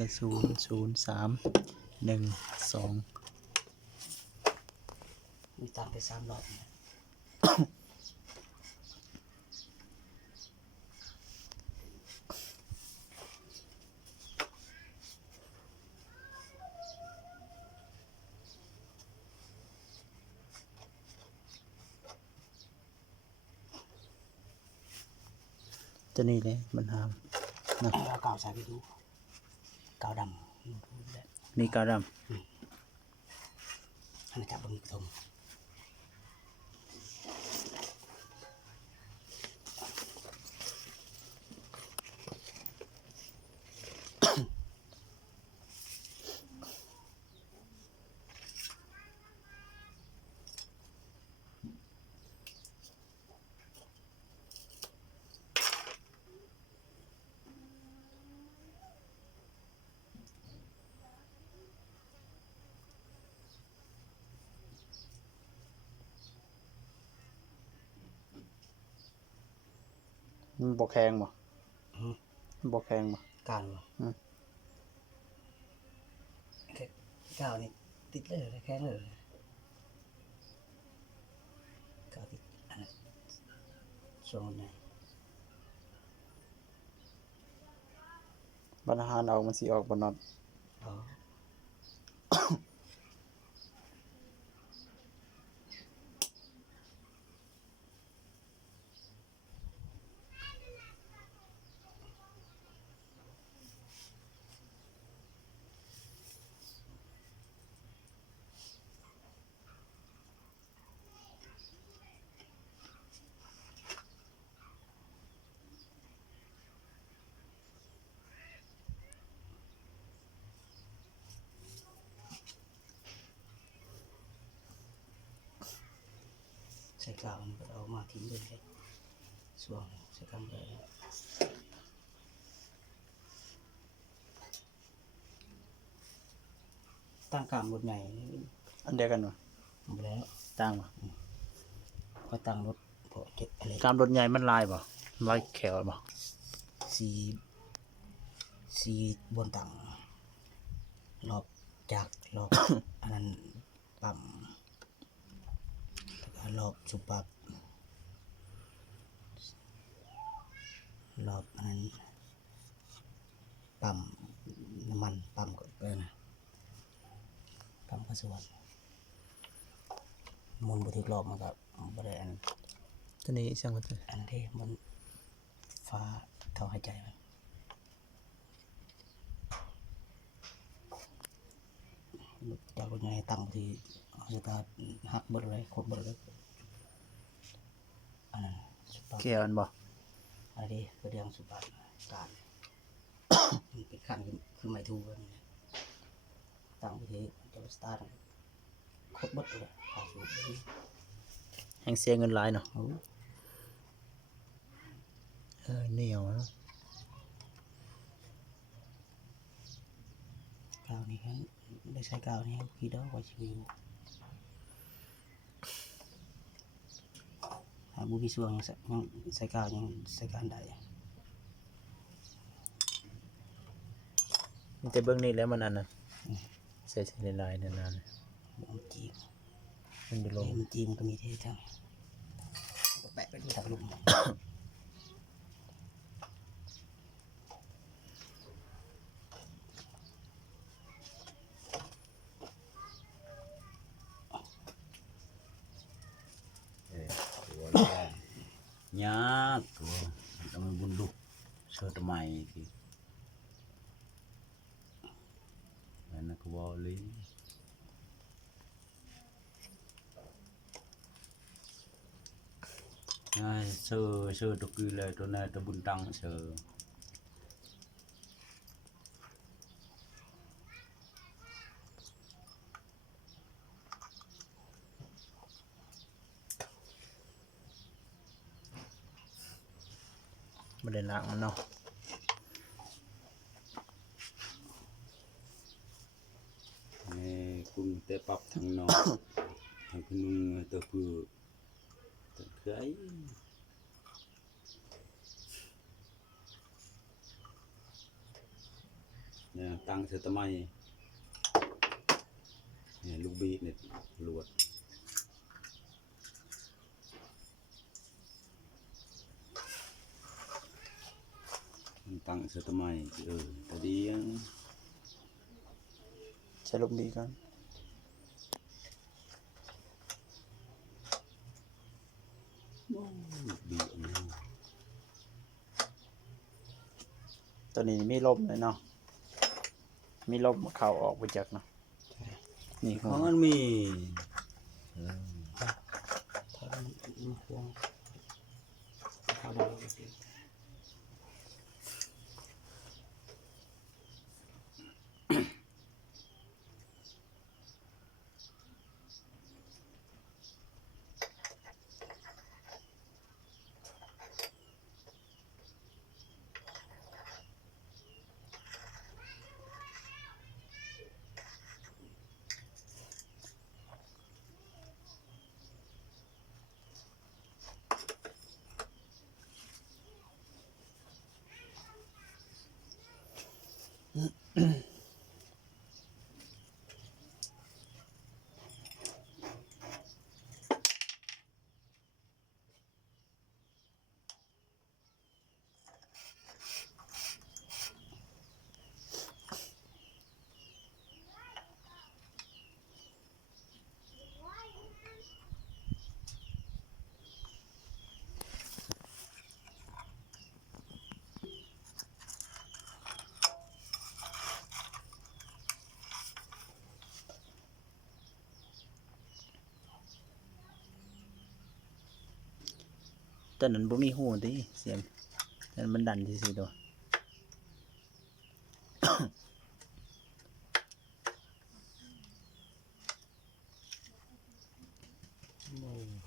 ก็0 0 3 1 2มีตามไป3 รอบตัวนี้เลยมันหามนะ เอากาวใส่ไปดูกาวดำแบบ นี่กาวด อันนี้จับบนกระทงำมันบ่แข็งบ่มันบ่แข็งบ่ กาวแค่กาวนี่ติดเลยแค่เลยกาวติดอันนั้นช่วงไหน บรรหารเอามันสิออกบ่น็อต อ๋อใส่กาวมันก็เอามาทิ้งเลยช่วงใส่กาวเลยตั้งกาวรถใหญ่ อันเดียวกันบ่ หมดแล้ว ต่างบ่ ก็ตั้งรถพอเก็บอะไร กามรถใหญ่มันลายบ่ลายแขวบ่ สีบนตังรอบจากรอบ อันนั้นปั๊มแล้วก็รอบสุปับรอบอันนั้นปั๊มน้ำมันปั๊มก็นะปั๊มกระสวนมุนบุตรรอบมันก็บริเวณ ตัวนี้ช่างมันเถอะ อันที่มันฟ้าเท่าหายใจมันจากรถไงตั้งที่เอาสตาร์ทหักเบดเลยโคตรเบดเลยอันนั้นสุปับ แขวอันบ่ อันนี้ก็เรียงสุปับการมันเป็นขั้นคือไม่ถูกเลยตั้งไปที่จะสตาร์ทโคตรเบดเลยขาสูบเลย แฮงเสียเงินหลายเนาะ โอ้ เหนียวเนาะ กาวนี่ครับได้ใช้กาวนี่กี่ดอกว่าชิวหาบุกิสวงยังใส่กาวยังใส่การได้ มันจะเบิ่งนี่แล้วมันอันน่ะใส่ลายๆนาน มันจีบ ๆมันจะลง มันจีบมันก็มีเท่จังก็แปะไปที่ถักลุมnhá của ông buồn đục sợ tụi mày thì nó có bò lý sơ sơ tụi kia là tụi này tụi buồn tăng sơบ่ได้ล้างมันเนาะ nè cùng tê bắp thằng nó thằng cái nung tơ cửa tơ cái เนี่ยตั้งเสตะไมเนี่ยลูกบีเนี่ยลวดตั้งเสตะไมตะดียัง ใช้ลูกบีก่อน ลูกบีอันนี้ ตัวนี้มีลมเลยเนาะมีลมเข้าออกไปจากเนาะนี่ เพ คือ ราะมันมี ถ้ามันควงเขาได้ก็สิ ตัวนั้นบ่มีหูติเสียมแต่มันดันซื่อๆตัว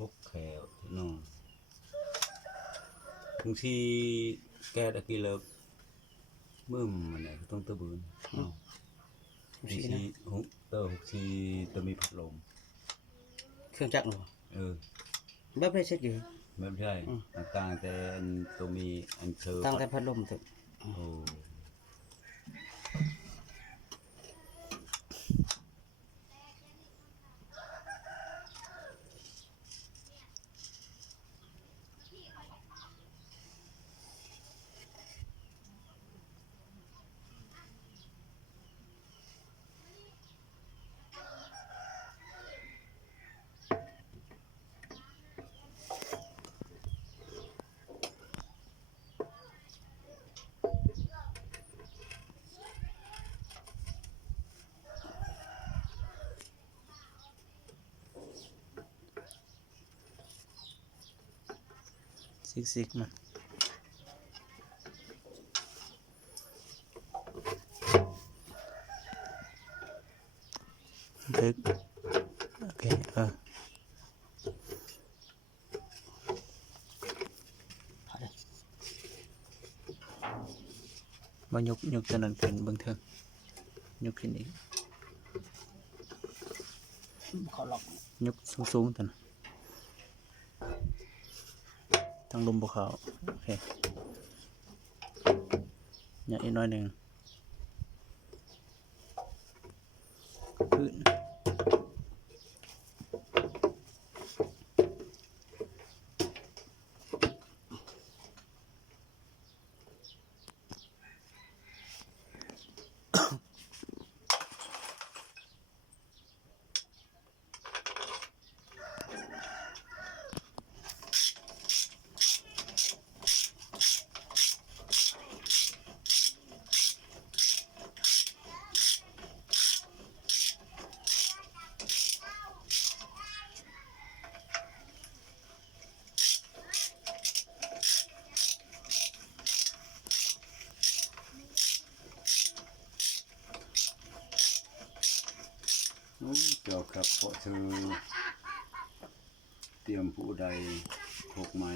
หกแขวน้องบางทีแกตะกี้เลิกมึมมันไหนต้องตะบืนบาง สี ที นะ หกหกทีจะมีพัดลม เครื่องจักรเนาะ เออ แบบได้เช็ดอยู่ ไม่ใช่ต่างๆแต่อันตัวมีอันเธอ ตั้งแต่พัดลมเถอะ โอ้ ซิกๆมันดึกโอเคพอได้ มายกตัวนั้นขึ้นเบิ่งเถิงยกขึ้นอีก เขาล็อก ยกสูงๆตัวนั้นทางลมบ่เข้าโอเคเนี่ยอีกหน้อยหนึงขึ้น เจ้าครับเพราะเธอเตรียมผู้ใดพกไม้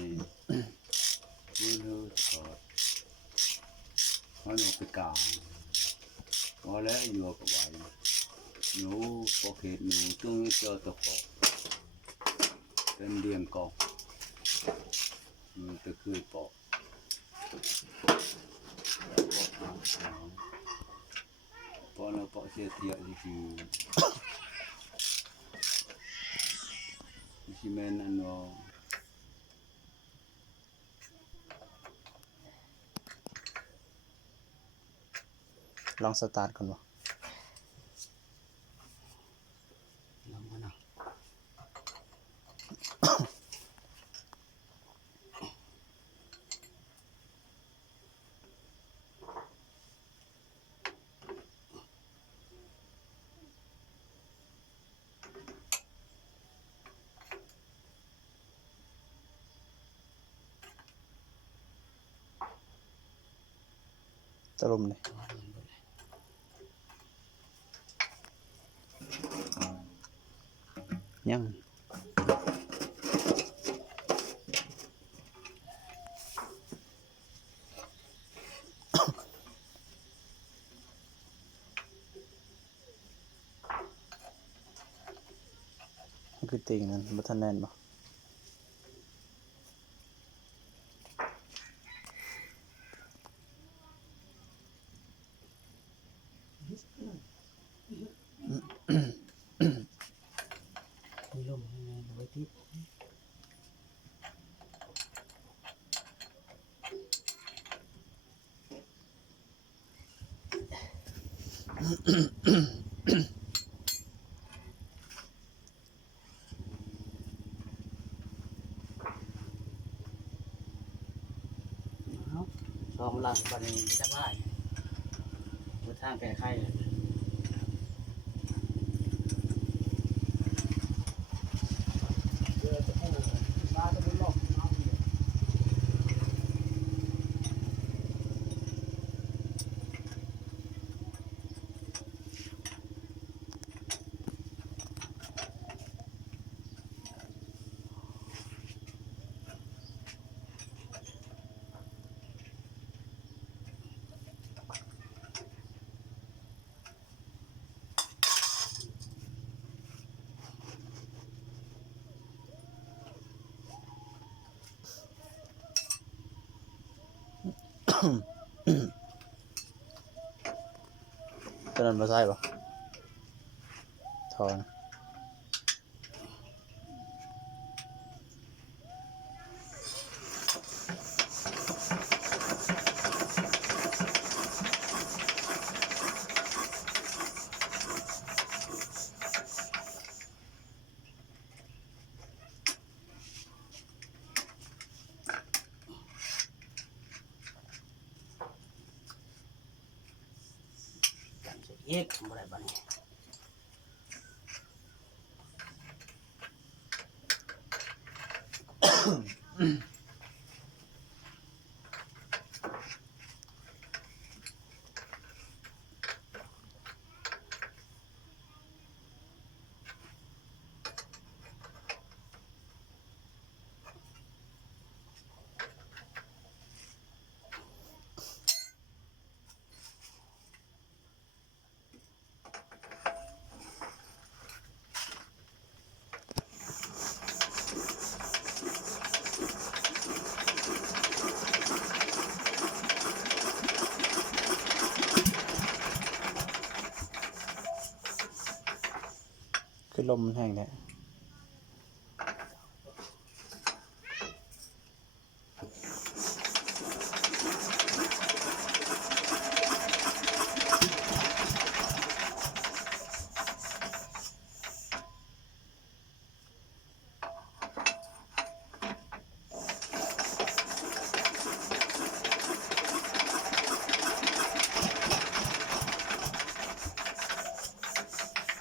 เมื่อเธอถอดเพราะหนูไปกลางพอแล้วอยู่กับไหวหนูพอเขตหนูต้องเจอตะขอเป็นเรียงกอกมันจะคือปอก nó có xe thiệt thì xi men nó ลองสตาร์ทก่อนบ่ ลองมาเนาะตะลมนี่ยังมันคือติ่งนั่นบ่ทันแน่นบ่ มีลมยังไงเอาไว้ที่เอาซองหลังบันนี้จะได้เดินทางแก้ไขเลยตัวนั้นบ่ใช่บ่ถอนกันเสียเอกบ่ได้บันนี้คือลมมันแห้งแท้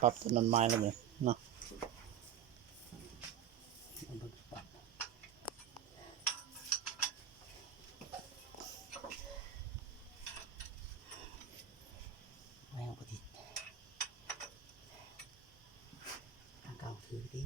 ปรับตัวนั้นไม้แล้วนี่เนาะ มันเบิ่งปรับแมวปฏิทางเก่าถือดี